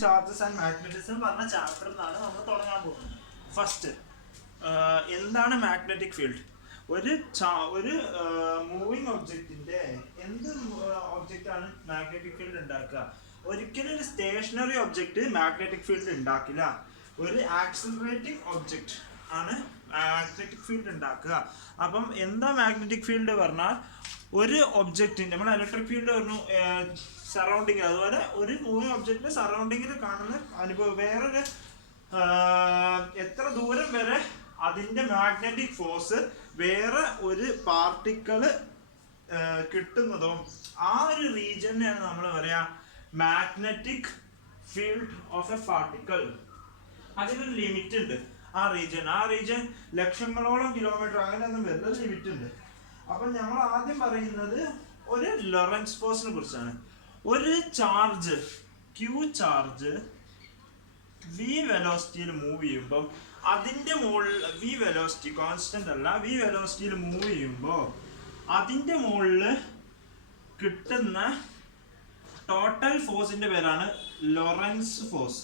Charges and magnetism പറഞ്ഞ ചാപ്റ്ററിനാണ് നമ്മൾ തുടങ്ങാൻ പോകുന്നത്. ഫസ്റ്റ് എന്താണ് മാഗ്നറ്റിക് ഫീൽഡ്? ഒരു മൂവിങ് ഒബ്ജക്റ്റിന്റെ എന്ത് ഒബ്ജക്റ്റാണ് മാഗ്നറ്റിക് ഫീൽഡ് ഉണ്ടാക്കുക? ഒരിക്കലും ഒരു സ്റ്റേഷനറി ഒബ്ജക്റ്റ് മാഗ്നറ്റിക് ഫീൽഡ് ഉണ്ടാക്കില്ല. ഒരു ആക്സിലറേറ്റിംഗ് ഒബ്ജക്റ്റ് ആണ് മാഗ്നറ്റിക് ഫീൽഡ് ഉണ്ടാക്കുക. അപ്പം എന്താ മാഗ്നറ്റിക് ഫീൽഡ് പറഞ്ഞാൽ ഒരു ഒബ്ജക്റ്റിന്റെ നമ്മൾ ഇലക്ട്രിക് ഫീൽഡ് പറഞ്ഞു സറൗണ്ടിങ്, അതുപോലെ ഒരു മൂവിങ് ഒബ്ജക്റ്റിന്റെ സറൗണ്ടിങ്ങിൽ കാണുന്ന അനുഭവം വേറൊരു എത്ര ദൂരം വരെ അതിന്റെ മാഗ്നറ്റിക് ഫോഴ്സ് വേറെ ഒരു പാർട്ടിക്കിള് കിട്ടുന്നതോ ആ ഒരു റീജിയനെയാണ് നമ്മൾ പറയാ magnetic field of A particle. അതിനൊരു ലിമിറ്റ് ഉണ്ട്. ആ റീജിയൻ ലക്ഷങ്ങളോളം കിലോമീറ്റർ അങ്ങനെയൊന്നും വരുന്ന ലിമിറ്റ് ഉണ്ട്. അപ്പൊ നമ്മൾ ആദ്യം പറയുന്നത് ഒരു ലോറൻസ് ഫോഴ്സിനെ കുറിച്ചാണ്. ഒരു ചാർജ് ക്യൂ ചാർജ് വി വെലോസിറ്റിയിൽ മൂവ് ചെയ്യുമ്പോൾ അതിന്റെ മുകളിൽ വി വെലോസിറ്റി കോൺസ്റ്റന്റ് അല്ല, വി വെലോസിറ്റിയിൽ മൂവ് ചെയ്യുമ്പോൾ അതിന്റെ മുകളിൽ കിട്ടുന്ന ടോട്ടൽ ഫോഴ്സിന്റെ പേരാണ് ലോറൻസ് ഫോഴ്സ്.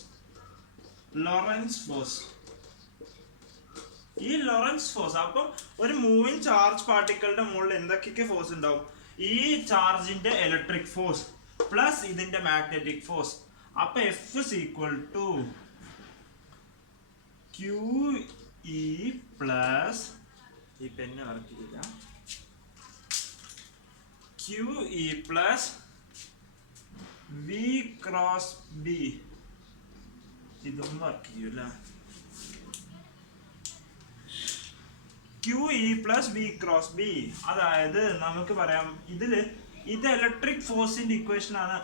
ഈ ലോറൻസ് ഫോഴ്സ് അപ്പം ഒരു മൂവിങ് ചാർജ് പാർട്ടിക്കിളിന്റെ മുകളിൽ എന്തൊക്കെ ഫോഴ്സ് ഉണ്ടാവും? ഈ ചാർജിന്റെ ഇലക്ട്രിക് ഫോഴ്സ് പ്ലസ് ഇതിന്റെ മാഗ്നറ്റിക് ഫോഴ്സ്. അപ്പൊ F is equal to QE plus ഈ പെന്ന് വർക്ക് ചെയ്യില്ല QE plus V cross B. ഇതും വർക്ക് ചെയ്യൂല. QE plus V cross B. അതായത് നമുക്ക് പറയാം ഇത് ഇലക്ട്രിക് ഫോഴ്സിന്റെ ഇക്വേഷൻ ആണ്.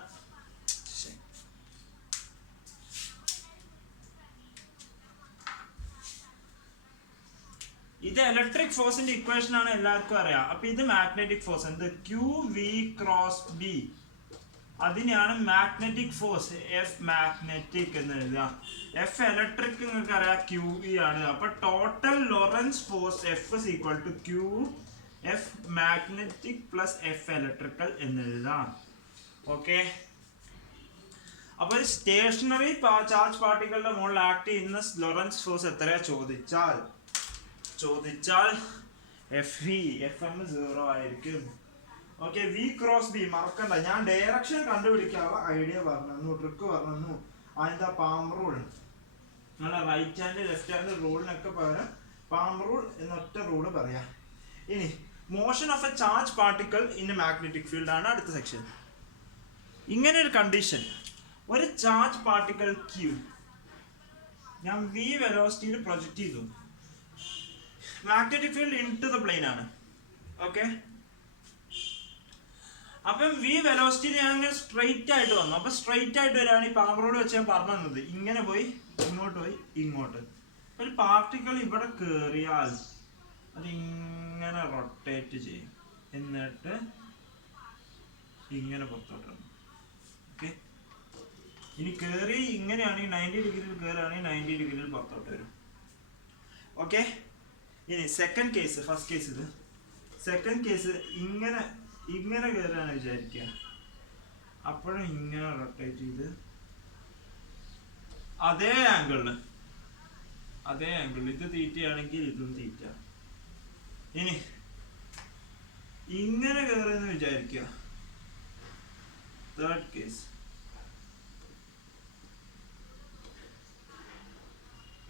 ഇത് ഇലക്ട്രിക് ഫോഴ്സിന്റെ ഇക്വേഷൻ ആണ്, എല്ലാവർക്കും അറിയാം. അപ്പൊ ഇത് മാഗ്നറ്റിക് ഫോഴ്സ് എന്ത് QV ക്രോസ് B. അതിനെയാണ് മാഗ്നറ്റിക് ഫോഴ്സ് എഫ് മാഗ്നറ്റിക് എന്ന് എഴുതുക. എഫ് ഇലക്ട്രിക് നിങ്ങൾക്ക് അറിയാം QE ആണ്. അപ്പൊ total Lorentz force F is equal to Q F magnetic plus F electrical എന്ന് എഴുതാം. ഓക്കെ. അപ്പൊ സ്റ്റേഷനറി ചാർജ് പാർട്ടിക്കിളുടെ മുകളിൽ ആക്ട് ചെയ്യുന്ന ലോറൻസ് ഫോഴ്സ് എത്രയാ ചോദിച്ചാൽ FM 0 ആയിരിക്കും. ഓക്കെ. വി ക്രോസ് ബി മറക്കണ്ട, ഞാൻ ഡയറക്ഷൻ കണ്ടുപിടിക്കാനുള്ള ഐഡിയ പറഞ്ഞു, ട്രിക്ക് പറഞ്ഞു. അതിന്റെ പാം റൂൾ, നമ്മളെ റൈറ്റ് ഹാൻഡ് ലെഫ്റ്റ് ഹാൻഡ് റൂളിനൊക്കെ പകരം പാം റൂൾ എന്നൊറ്റ റൂള് പറയാം. ഇനി motion of A charge particle in A magnetic field ആണ് അടുത്ത സെക്ഷൻ. ഇങ്ങനെ ഒരു കണ്ടീഷൻ, ഒരു ചാർജ് പാർട്ടിക്കിൾ Q ഞാൻ V വെലോസിറ്റിയിൽ പ്രൊജക്ട് ചെയ്തു. Magnetic field into the plain ആണ്. ഓക്കെ. അപ്പം V വെലോസിറ്റി ഞാൻ സ്ട്രെയിറ്റ് ആയിട്ട് വന്നു. അപ്പൊ സ്ട്രെയിറ്റ് ആയിട്ട് വരികയാണ്. ഈ പാം റോഡ് വെച്ച് ഞാൻ പറഞ്ഞു തന്നത് ഇങ്ങനെ പോയി ഇങ്ങോട്ട് പോയി ഇങ്ങോട്ട്. ഒരു പാർട്ടിക്കിൾ ഇവിടെ കേറിയാൽ അത് ഇങ്ങനെ റൊട്ടേറ്റ് ചെയ്യും, എന്നിട്ട് ഇങ്ങനെ പുറത്തോട്ട് വരും. ഓക്കെ. ഇനി കേറി ഇങ്ങനെയാണെങ്കിൽ 90 ഡിഗ്രിയിൽ കയറുകയാണെങ്കിൽ 90 ഡിഗ്രിയിൽ പുറത്തോട്ട് വരും. ഓക്കെ. ഇനി സെക്കൻഡ് കേസ്, ഫസ്റ്റ് കേസ് ഇത്. സെക്കൻഡ് കേസ് ഇങ്ങനെ കയറുകയാണ് വിചാരിക്കുക. അപ്പോഴും ഇങ്ങനെ റൊട്ടേറ്റ് ചെയ്ത് അതേ ആംഗിളിൽ ഇത് തീറ്റയാണെങ്കിൽ ഇതും തീറ്റ. ഇനി ഇങ്ങനെ കയറുമെന്ന് വിചാരിക്കുക. തേർഡ് കേസ്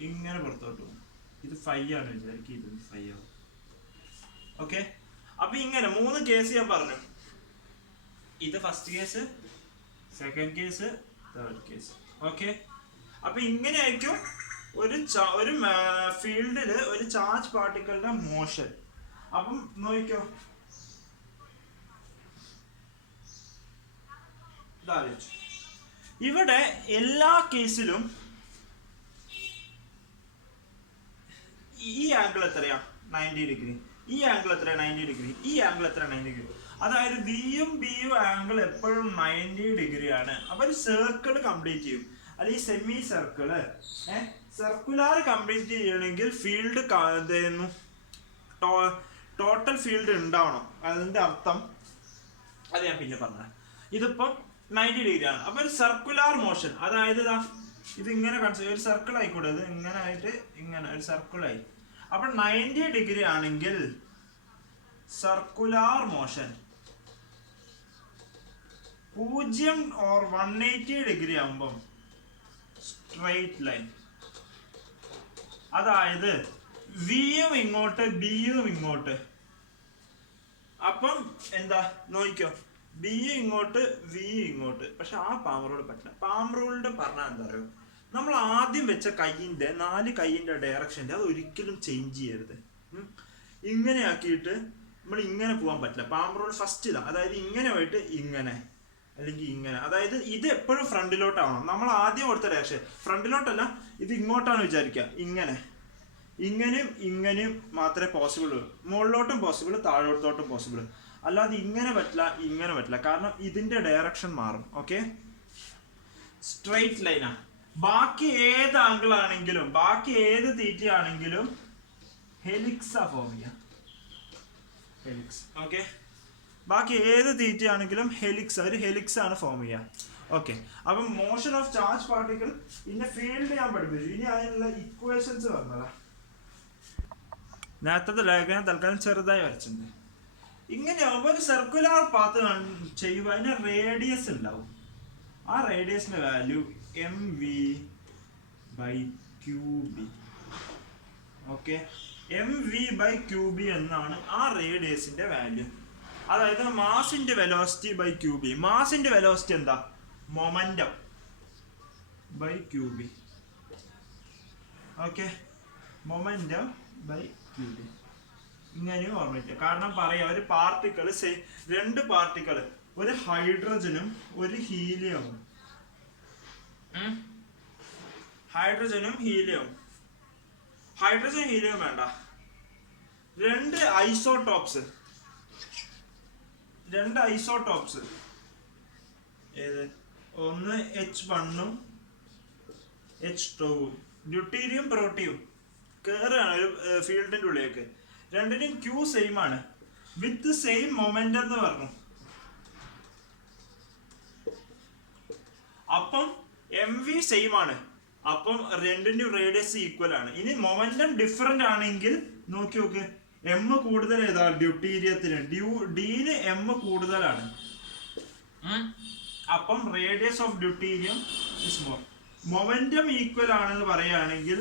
ഇങ്ങനെ പുറത്തോട്ട് പോകും. ഇത് ഫൈ ആണ് വിചാരിക്കുക, ഇത് ഫൈ ആവും. ഓക്കെ. അപ്പൊ ഇങ്ങനെ 3 കേസ് ഞാൻ പറഞ്ഞു. ഇത് first case, second case, third case. Okay. അപ്പൊ ഇങ്ങനെയായിരിക്കും ഒരു ഫീൽഡില് ഒരു ചാർജ് പാർട്ടിക്കിളുടെ മോഷൻ. അപ്പം നോക്കിക്കോ, ഇവിടെ എല്ലാ കേസിലും ഈ ആംഗിൾ എത്രയാ? 90 ഡിഗ്രി. ഈ ആംഗിൾ എത്ര? 90 ഡിഗ്രി. ഈ ആംഗിൾ എത്ര? 90 ഡിഗ്രി. അതായത് ബിയും ബിയും ആംഗിൾ എപ്പോഴും 90 ഡിഗ്രി ആണ്. അപ്പൊ ഒരു സർക്കിൾ കംപ്ലീറ്റ് ചെയ്യും, അല്ലെങ്കിൽ സെമി സർക്കിള് സർക്കുലാർ കംപ്ലീറ്റ് ചെയ്യണമെങ്കിൽ ഫീൽഡ് ടോട്ടൽ ഫീൽഡ് ഉണ്ടാവണം. അതിന്റെ അർത്ഥം അത് ഞാൻ പിന്നെ പറഞ്ഞ. ഇതിപ്പം 90 ഡിഗ്രി ആണ്. അപ്പൊ ഒരു സർക്കുലാർ മോഷൻ, അതായത് ഇത് ഇങ്ങനെ ഒരു സർക്കിൾ ആയിക്കോട്ടെ, ഇത് ഇങ്ങനെ ആയിട്ട് ഇങ്ങനെ ഒരു സർക്കിളായി. അപ്പൊ 90 ഡിഗ്രി ആണെങ്കിൽ സർക്കുലാർ മോഷൻ 0 or 180 ഡിഗ്രി ആകുമ്പം സ്ട്രെയിറ്റ് ലൈൻ. അതായത് വിയും ഇങ്ങോട്ട് ബിയും ഇങ്ങോട്ട്. അപ്പം എന്താ നോക്കിക്കോ, ബി ഇങ്ങോട്ട് വി ഇങ്ങോട്ട്. പക്ഷെ ആ പാം റൂൾ പറ്റില്ല. പാം റൂളിന്റെ പറഞ്ഞാൽ എന്താ പറയുക, നമ്മൾ ആദ്യം വെച്ച കൈയിന്റെ 4 കൈയിന്റെ ഡയറക്ഷൻ്റെ അത് ഒരിക്കലും ചേഞ്ച് ചെയ്യരുത്. ഇങ്ങനെ ആക്കിയിട്ട് നമ്മൾ ഇങ്ങനെ പോകാൻ പറ്റില്ല. പാം റൂൾ ഫസ്റ്റ് ഇതാ, അതായത് ഇങ്ങനെ പോയിട്ട് ഇങ്ങനെ അല്ലെങ്കിൽ ഇങ്ങനെ. അതായത് ഇത് എപ്പോഴും ഫ്രണ്ടിലോട്ടാവണം. നമ്മൾ ആദ്യം കൊടുത്ത ഡയറക്ഷൻ ഫ്രണ്ടിലോട്ടല്ല, ഇത് ഇങ്ങോട്ടാണ് വിചാരിക്കുക. ഇങ്ങനെയും ഇങ്ങനെയും മാത്രമേ പോസിബിൾ ഉള്ളൂ. മുകളിലോട്ടും പോസിബിൾ, താഴോട്ടോട്ടും പോസിബിൾ. അല്ലാതെ ഇങ്ങനെ പറ്റില്ല, ഇങ്ങനെ പറ്റില്ല. കാരണം ഇതിന്റെ ഡയറക്ഷൻ മാറും. ഓക്കെ, സ്ട്രെയിറ്റ് ലൈനാണ്. ബാക്കി ഏത് ആംഗിൾ ആണെങ്കിലും, ബാക്കി ഏത് തീറ്റ ആണെങ്കിലും ഹെലിക്സാ ഫോം ചെയ്യാം. ഹെലിക്സ്. ഓക്കെ, ബാക്കി ഏത് തീറ്റ ആണെങ്കിലും ഹെലിക്സ്, ഒരു ഹെലിക്സ് ആണ് ഫോം ചെയ്യുക. ഓക്കെ, അപ്പം മോഷൻ ഓഫ് ചാർജ് പാർട്ടിക്കിൾ ഇതിന്റെ ഫീൽഡ് ഞാൻ പഠിപ്പിച്ചു. ഇനി അതിനുള്ള ഇക്വേഷൻസ് പറഞ്ഞതാ. നേരത്തെ ലേഖനം തൽക്കാലം ചെറുതായി വരച്ചിട്ടുണ്ട്. ഇങ്ങനെ ഒരു സർക്കുലാർ പാത്ത് ചെയ്യുമ്പോൾ അതിന് റേഡിയസ് ഉണ്ടാവും. ആ റേഡിയസിന്റെ വാല്യൂ mv/qb. ഓക്കെ, mv/qb എന്നാണ് ആ റേഡിയസിന്റെ വാല്യൂ. അതായത് മാസിന്റെ വെലോസിറ്റി ബൈ ക്യൂബി. മാസിന്റെ വെലോസിറ്റി എന്താ? Momentum by q B. Okay, momentum by q B. ഇങ്ങനെയും ഓർമ്മിക്കുക. കാരണം പറയാം, ഒരു പാർട്ടിക്കിൾ, രണ്ട് പാർട്ടിക്കിൾ, ഒരു ഹൈഡ്രജനും ഒരു ഹീലിയവും. ഹൈഡ്രജനും ഹീലിയവും. ഹൈഡ്രജൻ ഹീലിയം വേണ്ട, രണ്ട് ഐസോടോപ്സ്. ഏത്? ഒന്ന് H1ഉം H2ഉം. ഡ്യൂട്ടീരിയം പ്രോട്ടിയും കേറാണ് ഒരു ഫീൽഡിന്റെ ഉള്ളിലേക്ക്. രണ്ടിനും ക്യൂ സെയിം ആണ്, വിത്ത് സെയിം മൊമെന്റ് എന്ന് പറഞ്ഞു. അപ്പം MV സെയിം ആണ്. അപ്പം രണ്ടിന്റെ റേഡിയസ് ഈക്വൽ ആണ്. ഇനി മൊമെന്റം ഡിഫറെന്റ് ആണെങ്കിൽ നോക്കി നോക്ക്, M കൂടുതൽ ഏതാ? ഡ്യൂട്ടീരിയത്തിന്. ഡിന് M കൂടുതലാണ്. അപ്പം radius of deuterium is more. Momentum equal ആണെന്ന് പറയുകയാണെങ്കിൽ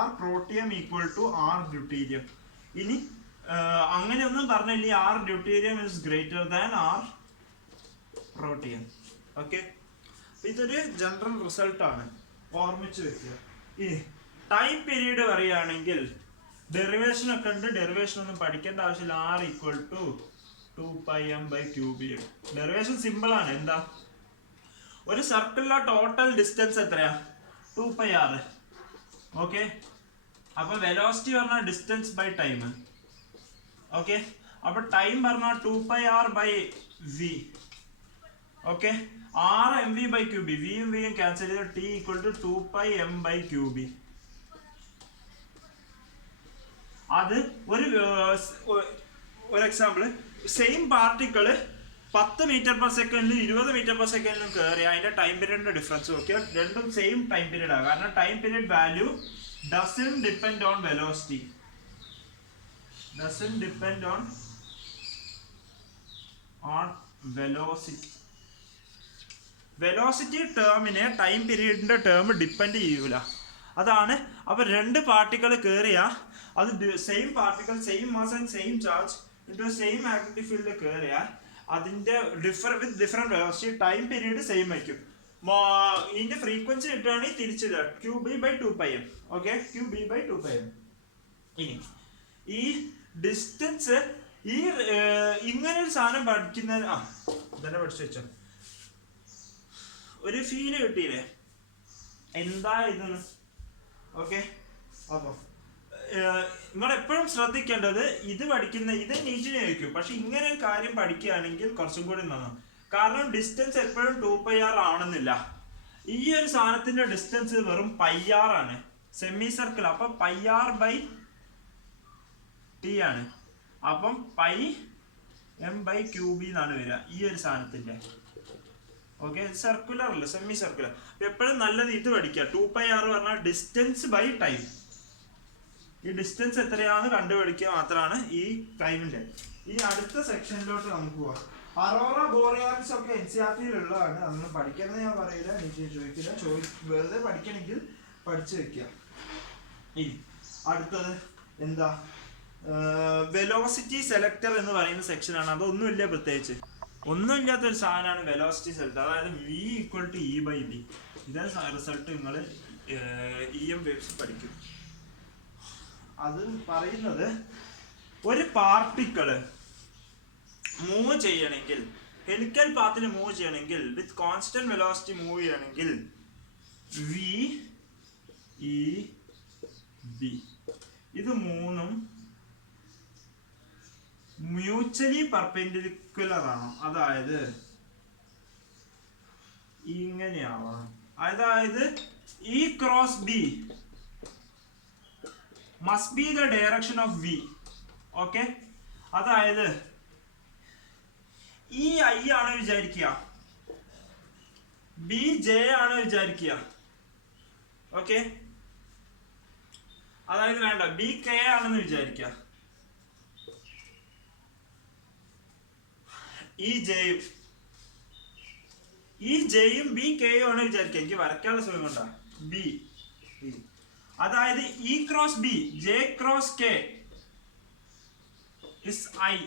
R protium equal to R deuterium. ഇനി അങ്ങനെയൊന്നും പറഞ്ഞില്ലേ, R deuterium is greater than R protium. Okay, ഇതൊരു ജനറൽ റിസൾട്ട് ആണ്, ഓർമ്മിച്ച് വെക്കുക. ഇനി ടൈം പീരീഡ് പറയുകയാണെങ്കിൽ ഡെറിവേഷൻ ഒക്കെ ഉണ്ട്. ഡെറിവേഷൻ ഒന്നും പഠിക്കേണ്ട ആവശ്യമില്ല. R equal to 2πm/qb. Derivation simple ആണ്. എന്താ? ഒരു സർക്കിളിലെ ടോട്ടൽ ഡിസ്റ്റൻസ് എത്രയാ? 2πr. ഓക്കെ, അപ്പൊ വെലോസിറ്റി പറഞ്ഞാൽ ഡിസ്റ്റൻസ് ബൈ ടൈം. ഓക്കെ, അപ്പൊ ടൈം പറഞ്ഞാൽ 2πr/v. Okay, R mv/qb. വിയും വിയും ക്യാൻസൽ ചെയ്ത് T ഈക്വൽ ടു 2πm/qb. അത് ഒരു എക്സാമ്പിൾ, സെയിം പാർട്ടിക്കിള് 10 മീറ്റർ/സെക്കൻഡിലും 20 മീറ്റർ/സെക്കൻഡിലും കയറി അതിന്റെ ടൈം പീരീഡിന്റെ ഡിഫറൻസ് നോക്കിയാൽ രണ്ടും സെയിം ടൈം പീരീഡ് ആണ്. കാരണം time period value doesn't depend on velocity. Velocity ടേമിനെ ടൈം പീരീഡിന്റെ ടേം ഡിപ്പെൻഡ് ചെയ്യൂല. അതാണ്. അപ്പൊ രണ്ട് പാർട്ടിക്കിൾ കയറിയ അത് same particle, same mass and same charge into same magnetic field കയറിയാൽ അതിന്റെ with different velocity time period same ആയിരിക്കും. ഇതിന്റെ ഫ്രീക്വൻസി കിട്ടുകയാണെങ്കിൽ തിരിച്ചിടുക qb/2πm. Okay, qb/2πm. ഇനി ഈ ഡിസ്റ്റൻസ്, ഈ ഇങ്ങനെ ഒരു സാധനം പഠിക്കുന്നതിന് ഇതന്നെ പഠിച്ചു വെച്ചോ, ഒരു ഫീല് കിട്ടിയില്ലേ എന്താ ഇതെന്ന്. ഓക്കെ, അപ്പൊ നിങ്ങൾ എപ്പോഴും ശ്രദ്ധിക്കേണ്ടത് ഇത് പഠിക്കുന്ന ഇത് നീറ്റിനെ ആയിരിക്കും. പക്ഷെ ഇങ്ങനെ ഒരു കാര്യം പഠിക്കുകയാണെങ്കിൽ കുറച്ചും കൂടി നന്നാണ്. കാരണം ഡിസ്റ്റൻസ് എപ്പോഴും 2πr ആണെന്നില്ല. ഈ ഒരു സാധനത്തിന്റെ ഡിസ്റ്റൻസ് വെറും πr ആണ്, സെമി സർക്കിൾ. അപ്പൊ πr/t ആണ്. അപ്പം π m/qb എന്നാണ് വരിക ഈ ഒരു സാധനത്തിന്റെ. ഓക്കെ, സർക്കുലർ അല്ല, സെമി സർക്കുലർ. എപ്പോഴും നല്ലത് ഇത് പഠിക്കുക. 2πr പറഞ്ഞാൽ ഡിസ്റ്റൻസ് ബൈ ടൈം. ഈ ഡിസ്റ്റൻസ് എത്രയാണെന്ന് കണ്ടുപിടിക്കുക മാത്രമാണ് ഈ ടൈമിന്റെ. ഈ അടുത്ത സെക്ഷനിലോട്ട് നമുക്ക് പോവാം. അറോറ ബോറിയാലിസ് ഒക്കെ NCERT ഉള്ളതാണ്. അതൊന്നും പഠിക്കണമെന്ന് ഞാൻ പറയില്ല, എനിക്ക് ചോദിക്കില്ല. വെറുതെ പഠിക്കണമെങ്കിൽ പഠിച്ചു വെക്കുക. ഇനി അടുത്തത് എന്താ, വെലോസിറ്റി സെലക്ടർ എന്ന് പറയുന്ന സെക്ഷനാണ്. അതൊന്നുമില്ല, പ്രത്യേകിച്ച് ഒന്നുമില്ലാത്തൊരു സാധനമാണ് വെലോസിറ്റി സെലക്ടർ. അതായത് v = E/b. ഇതേ റിസൾട്ട് നിങ്ങൾ EM വേവ്സ് പഠിക്കും. അത് പറയുന്നത് ഒരു പാർട്ടിക്കിള് മൂവ് ചെയ്യണമെങ്കിൽ, ഹെലിക്കൽ പാത്തിൽ മൂവ് ചെയ്യണമെങ്കിൽ, വിത്ത് കോൺസ്റ്റന്റ് വെലോസിറ്റി മൂവ് ചെയ്യണമെങ്കിൽ v, e, b ഇത് മൂന്നും മ്യൂച്വലി പെർപെൻഡിക്കുലർ ആണ്. അതായത് ഇങ്ങനെയാവണം. അതായത് E × B must be the direction of v. Okay, അതായത് ഈ I ആണ് വിചാരിക്കുക, B J ആണ് വിചാരിക്കുക. ഓക്കെ, അതായത് വേണ്ട, B K ആണെന്ന് വിചാരിക്കുക. ഈ ജെയും B K യും ആണ് വിചാരിക്കുക. എനിക്ക് വരയ്ക്കാനുള്ള സുഖം കൊണ്ടാ. B, അതായത് E × B, J × K is I.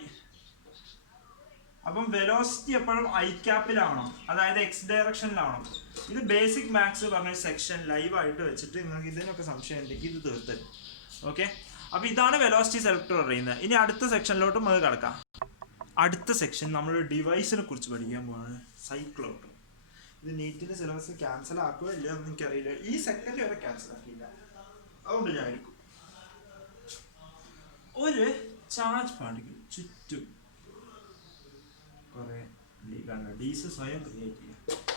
അപ്പം വെലോസിറ്റി എപ്പോഴും I ക്യാപ്പിലാവണം, അതായത് X ഡയറക്ഷനിലാവണം. ഇത് ബേസിക് മാത്സ് പറഞ്ഞ സെക്ഷൻ ലൈവ് ആയിട്ട് വെച്ചിട്ട് നിങ്ങൾക്ക് ഇതിനൊക്കെ സംശയം ഉണ്ടെങ്കിൽ ഇത് തീർത്ത്. ഓക്കെ, അപ്പൊ ഇതാണ് വെലോസിറ്റി സെലക്ടർ പറയുന്നത്. ഇനി അടുത്ത സെക്ഷനിലോട്ടും അത് കിടക്കാം. അടുത്ത സെക്ഷൻ നമ്മൾ ഡിവൈസിനെ കുറിച്ച് പഠിക്കാൻ പോവാണ്, സൈക്ലോട്രോൺ. ഇത് നീറ്റിന്റെ സിലബസ് ക്യാൻസൽ ആക്കുക ഇല്ല എന്ന് എനിക്കറിയില്ല. ഈ സെക്കൻഡ് വരെ ക്യാൻസൽ ആക്കിയില്ല, അതുകൊണ്ട് ഞാൻ എടുക്കും. ഒരു ചാർജ് പാർട്ടിക്കിൾ ചുറ്റും കുറെ ഡീസ് സ്വയം ക്രിയേറ്റ് ചെയ്യുക.